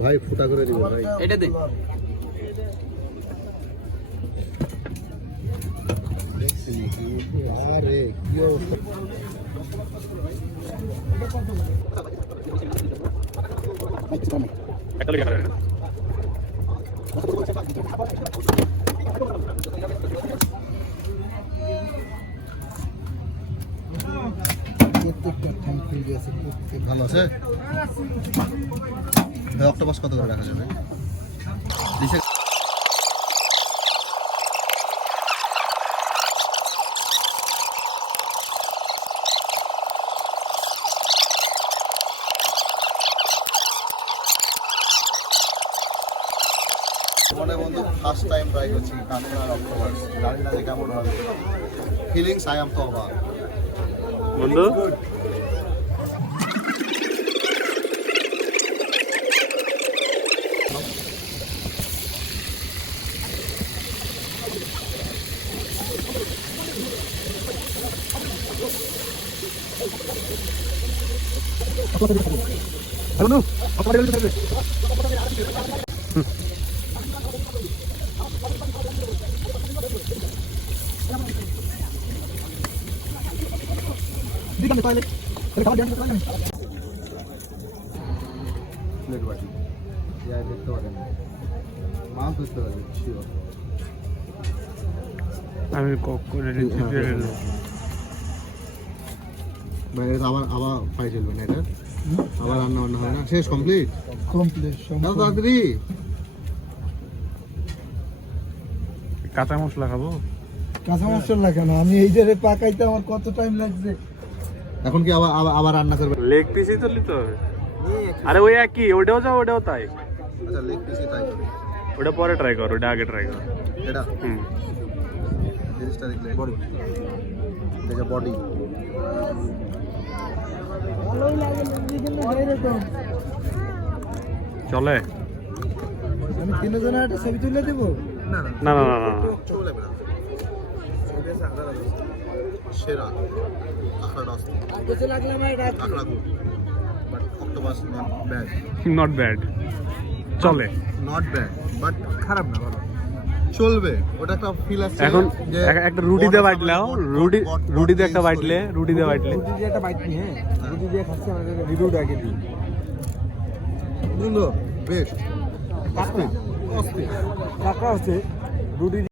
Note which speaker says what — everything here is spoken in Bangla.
Speaker 1: ভাই ফুটা করে দিব ভাই।
Speaker 2: এটা দে।
Speaker 1: আরে কি অবস্থা? ভালো আছে? অক্টোপাস কত করে রাখা যাবে? দিশা বন্ধু ফার্স্ট টাইম ট্রাই করছি কাঁকড়ার অক্টোপাস। জানি না যে কেমন হবে ফিলিংস আই এম তো অবাক।
Speaker 3: বন্ধু?
Speaker 1: যা দেখতে পারেন মাছ ধরতে পারেন
Speaker 3: আমি করে
Speaker 1: মানে এটা আবার আবার পাই চলবে না এটা? আবার রান্না বান্না হবে না? শেষ কমপ্লিট
Speaker 4: কমপ্লিট
Speaker 1: তাড়াতাড়ি।
Speaker 3: কাঁচা মশলা খাব?
Speaker 4: কাঁচা মশলা কেন? আমি এই যে পাকাইতে আমার কত টাইম লাগছে?
Speaker 1: এখন কি আবার আবার- আবার রান্না করবে?
Speaker 3: লেগ পিসই তো নিতে হবে। আরে ওই একই ওটাও যাও ওটাও তাই।
Speaker 1: আচ্ছা লেগ পিসই করি
Speaker 3: ওটা পরে ট্রাই কর ওটা আগে ট্রাই কর।
Speaker 1: এটা?
Speaker 3: হুম।
Speaker 1: জিনিসটা দেখলে বডি। দেখে বডি।
Speaker 3: চলে?
Speaker 4: আমি তিনজনের একটা ছবি তুলে দেবো?
Speaker 1: না না
Speaker 3: না না
Speaker 1: চলে সেরা। Not bad.
Speaker 3: চলে।
Speaker 1: নট ব্যাড বাট খারাপ না ভালো। চলবে ওটা একটা ফিল আছে
Speaker 3: এখন একটা রুটি দিয়ে
Speaker 1: বট-
Speaker 3: বাটলাও রুটি রুটি দিয়ে একটা বাটলে রুটি দিয়ে বাটলে।
Speaker 4: রুটি দিয়ে একটা বাটলি হ্যাঁ। রুটি দিয়ে খাচ্ছে আমাদের রিভিউটা আগে দিই
Speaker 1: সুন্দর বেস্ট
Speaker 4: কাকা। হচ্ছে রুটি